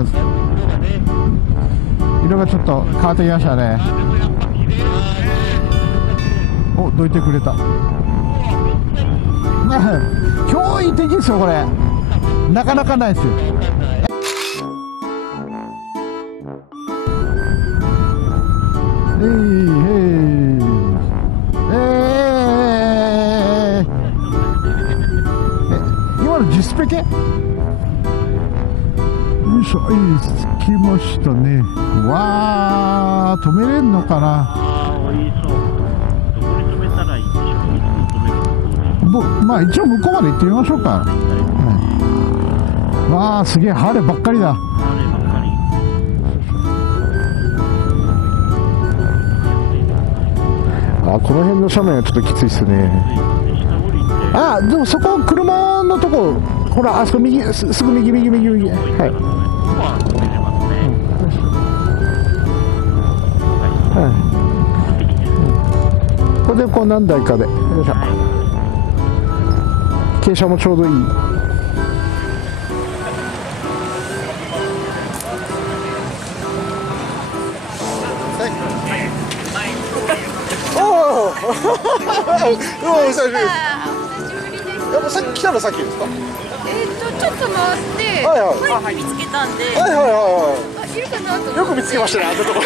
そうです。色がちょっと変わってきましたね。お、どいてくれた。今日いい天気ですよ、これ。なかなかないですよ。今の実スペ系？よいしょ、着きましたね。わー、止めれんのかな。まあ一応向こうまで行ってみましょうか。わあ、すげえ、ハーレーばっかりだ。あ、この辺の斜面はちょっときついっすね。あ、でもそこ車のとこ、ほら、あそこ右、すぐ右。はい。これでこう何台かで、よいしょ。傾斜もちょうどいい。おお、久しぶりです。やっぱさっき来たのさっきですか？ちょっと回って、バイク見つけたんで。いるかなと思って。よく見つけましたね、あんなところ。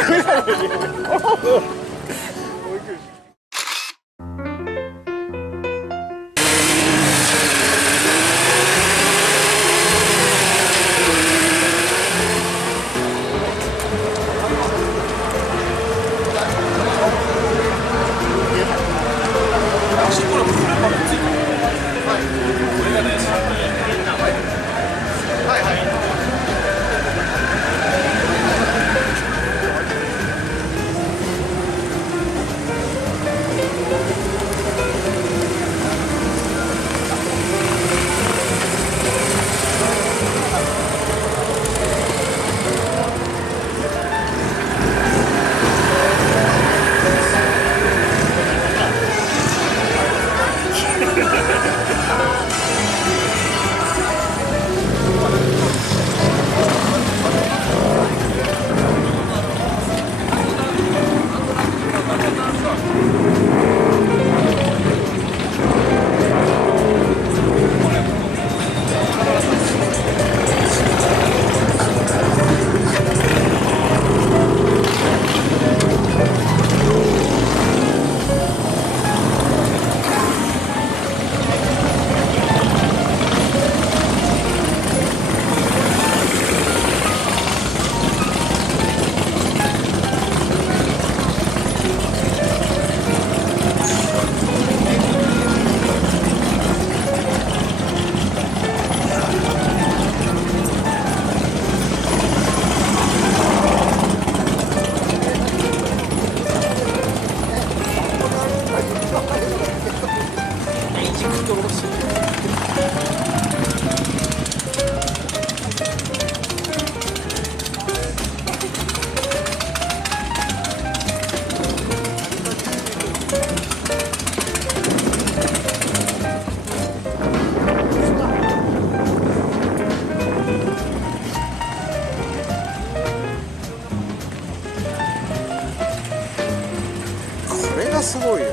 すごいよな。は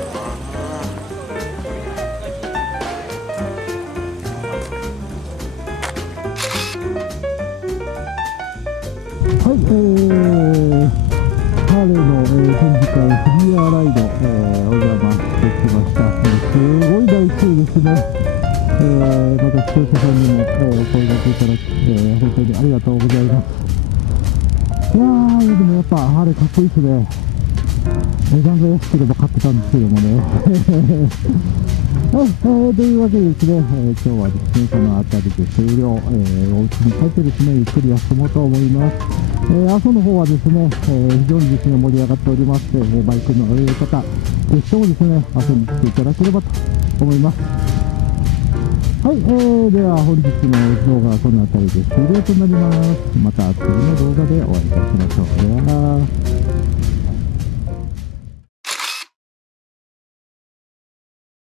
い、ハーレーの、展示会フリーアライド、お邪魔してきました。すごい大好ですね。また視聴者さんにも、お声掛けいただき、本当にありがとうございます。いやー、でもやっぱハーレーかっこいいですね。値段が安ければ買ってたんですけどもね。はい、というわけでですね、今日はですね、この辺りで終了。お家に帰ってですね、ゆっくり休もうと思います。阿蘇の方はですね、非常にですね、盛り上がっておりまして、バイクの乗れる方、ぜひともですね、阿蘇に来ていただければと思います。はい、では本日の動画はこの辺りで終了となります。また次の動画でお会いいたしましょう。